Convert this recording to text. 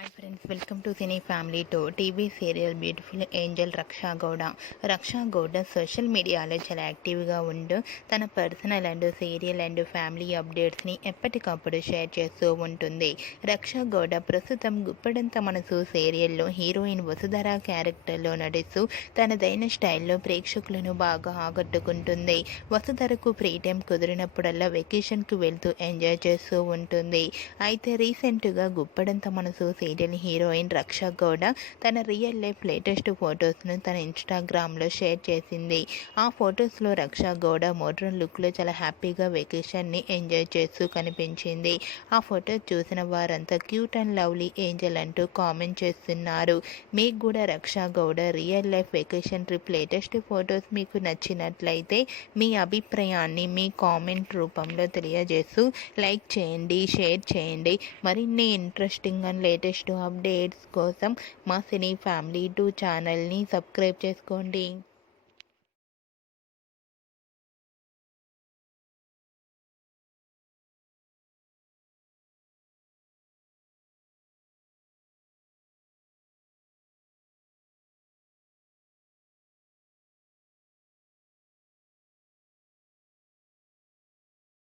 Hi friends, welcome to cine family two. TV serial beautiful angel Raksha Gowda. Raksha Gowda social మీడియాలో చాలా యాక్టివ్గా ఉంటూ తన personal and serial and family అప్డేట్స్ని ఎప్పటికప్పుడు షేర్ చేస్తూ ఉంటుంది. రక్షా గౌడ ప్రస్తుతం గుప్పడంత మనసు సీరియల్లో హీరోయిన్ వసుధర క్యారెక్టర్లో నటిస్తూ తనదైన స్టైల్లో ప్రేక్షకులను బాగా ఆకట్టుకుంటుంది. వసుధరకు ఫ్రీ టైం కుదిరినప్పుడల్లా వెకేషన్కు వెళ్తూ ఎంజాయ్ చేస్తూ ఉంటుంది. అయితే రీసెంట్గా గుప్పడంత మనసు సీరియల్ హీరోయిన్ రక్షా గౌడ తన రియల్ లైఫ్ లేటెస్ట్ ఫొటోస్ను తన ఇన్స్టాగ్రామ్లో షేర్ చేసింది. ఆ ఫొటోస్లో రక్షా గౌడ మోడ్రన్ లుక్లో చాలా హ్యాపీగా వెకేషన్ని ఎంజాయ్ చేస్తూ కనిపించింది. ఆ ఫొటో చూసిన వారంతా క్యూట్ అండ్ లవ్లీ ఏంజల్ అంటూ కామెంట్ చేస్తున్నారు. మీకు కూడా Raksha Gowda real life vacation trip latest photos మీకు నచ్చినట్లయితే మీ అభిప్రాయాన్ని మీ కామెంట్ రూపంలో తెలియజేస్తూ లైక్ చేయండి, షేర్ చేయండి. మరిన్ని ఇంట్రెస్టింగ్ అండ్ లేటెస్ట్ అప్డేట్స్ కోసం మా సినీ ఫ్యామిలీ 2 ఛానల్ని సబ్స్క్రైబ్ చేసుకోండి.